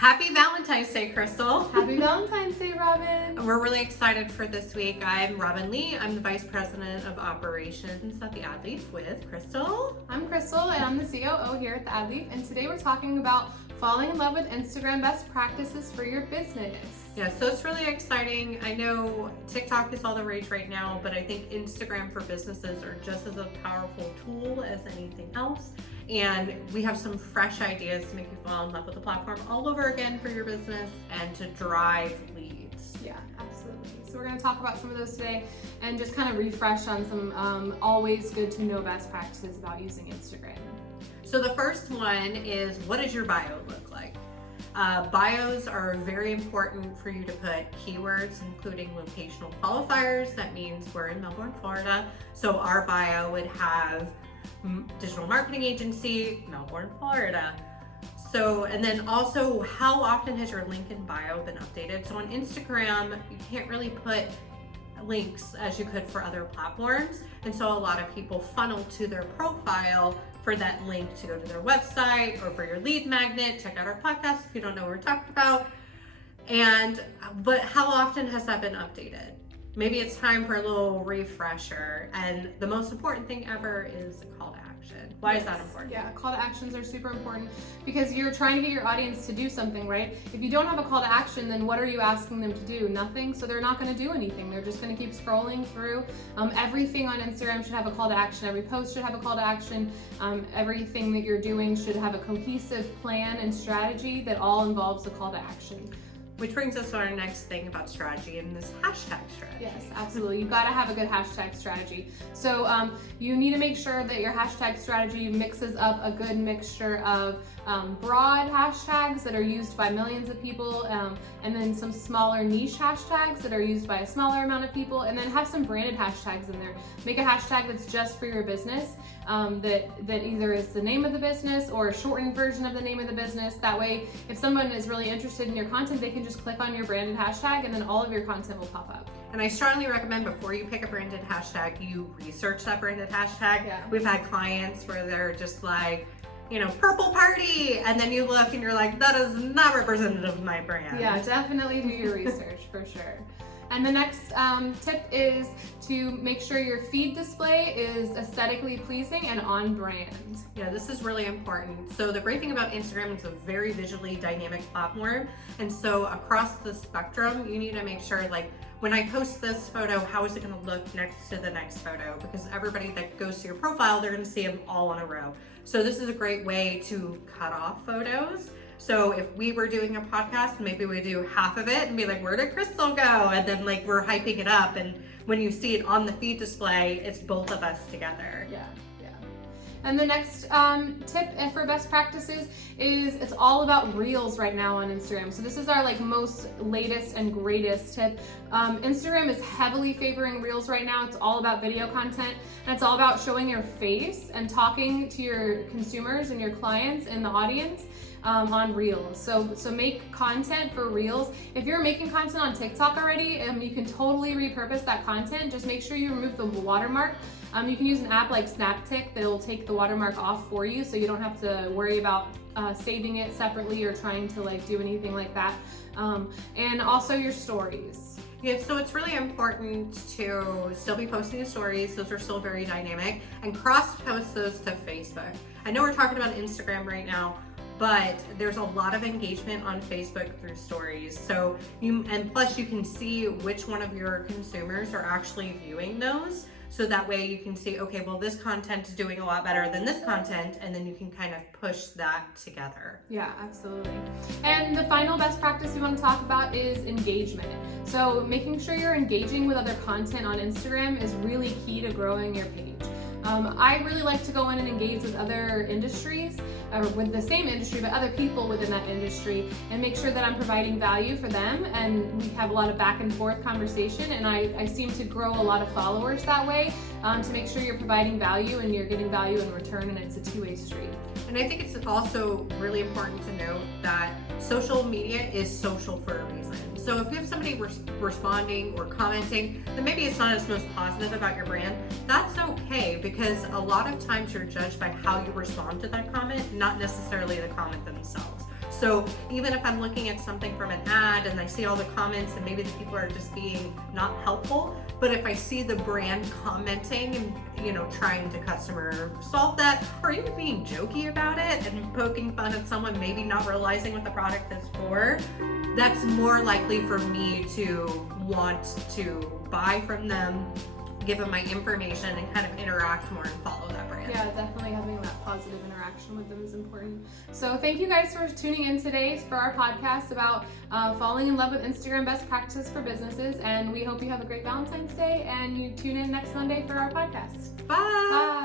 Happy Valentine's Day, Crystal. Happy Valentine's Day, Robin. We're really excited for this week. I'm Robin Lee. I'm the Vice President of Operations at the Ad Leaf with Crystal. I'm Crystal, and I'm the COO here at the Ad Leaf, and today we're talking about falling in love with Instagram best practices for your business. Yeah, so it's really exciting. I know TikTok is all the rage right now, but I think Instagram for businesses are just as a powerful tool as anything else. And we have some fresh ideas to make you fall in love with the platform all over again for your business and to drive leads. Yeah, absolutely. So we're going to talk about some of those today and just kind of refresh on some always good to know best practices about using Instagram. So the first one is, what does your bio look like? Bios are very important for you to put keywords, including locational qualifiers. That means we're in Melbourne, Florida. So our bio would have digital marketing agency, Melbourne, Florida. So, and then also, how often has your link in bio been updated? So on Instagram, you can't really put links as you could for other platforms. And so a lot of people funnel to their profile for that link to go to their website or for your lead magnet. Check out our podcast if you don't know what we're talking about. But how often has that been updated? Maybe it's time for a little refresher. And the most important thing ever is a call to action. Why is that important? Yeah, call to actions are super important because you're trying to get your audience to do something, right? If you don't have a call to action, then what are you asking them to do? Nothing. So they're not going to do anything. They're just going to keep scrolling through. Everything on Instagram should have a call to action. Every post should have a call to action. Everything that you're doing should have a cohesive plan and strategy that all involves a call to action. Which brings us to our next thing about strategy, and this hashtag strategy. Yes, absolutely. You've got to have a good hashtag strategy. So you need to make sure that your hashtag strategy mixes up a good mixture of broad hashtags that are used by millions of people, and then some smaller niche hashtags that are used by a smaller amount of people, and then have some branded hashtags in there. Make a hashtag that's just for your business, that either is the name of the business or a shortened version of the name of the business. That way, if someone is really interested in your content, they can just click on your branded hashtag and then all of your content will pop up. And I strongly recommend before you pick a branded hashtag, you research that branded hashtag. Yeah. We've had clients where they're just like, purple party, and then you look and you're like, that is not representative of my brand. Yeah, definitely do your research for sure. And the next tip is to make sure your feed display is aesthetically pleasing and on brand. Yeah, this is really important. So the great thing about Instagram is a very visually dynamic platform. And so across the spectrum, you need to make sure, like, when I post this photo, how is it going to look next to the next photo? Because everybody that goes to your profile, they're going to see them all in a row. So this is a great way to cut off photos. So if we were doing a podcast, maybe we do half of it and be like, where did Crystal go? And then like we're hyping it up. And when you see it on the feed display, it's both of us together. Yeah. And the next tip for best practices is it's all about Reels right now on Instagram. So this is our most latest and greatest tip. Instagram is heavily favoring Reels right now. It's all about video content, and it's all about showing your face and talking to your consumers and your clients and the audience on Reels. So make content for Reels. If you're making content on TikTok already, you can totally repurpose that content. Just make sure you remove the watermark. You can use an app like SnapTik that will take the watermark off for you, so you don't have to worry about saving it separately or trying to do anything like that. And also your stories. Yeah, so it's really important to still be posting the stories. Those are still very dynamic, and cross-post those to Facebook. I know we're talking about Instagram right now, but there's a lot of engagement on Facebook through stories. So and plus you can see which one of your consumers are actually viewing those. So that way you can see, okay, well, this content is doing a lot better than this content, and then you can kind of push that together. Yeah, absolutely. And the final best practice we want to talk about is engagement. So making sure you're engaging with other content on Instagram is really key to growing your page. I really like to go in and engage with other industries, or with the same industry, but other people within that industry, and make sure that I'm providing value for them, and we have a lot of back and forth conversation, and I seem to grow a lot of followers that way, to make sure you're providing value and you're getting value in return, and it's a two-way street. And I think it's also really important to note that social media is social for a reason. So if you have somebody responding or commenting, then maybe it's not as most positive about your brand. That's okay, because a lot of times you're judged by how you respond to that comment, not necessarily the comment themselves. So even if I'm looking at something from an ad and I see all the comments and maybe the people are just being not helpful, but if I see the brand commenting and, you know, trying to customer solve that, or even being jokey about it and poking fun at someone, maybe not realizing what the product is for, that's more likely for me to want to buy from them, give them my information, and kind of interact more and follow that brand. Yeah, definitely having that positive interaction with them is important. So thank you guys for tuning in today for our podcast about falling in love with Instagram best practices for businesses. And we hope you have a great Valentine's Day and you tune in next Monday for our podcast. Bye. Bye.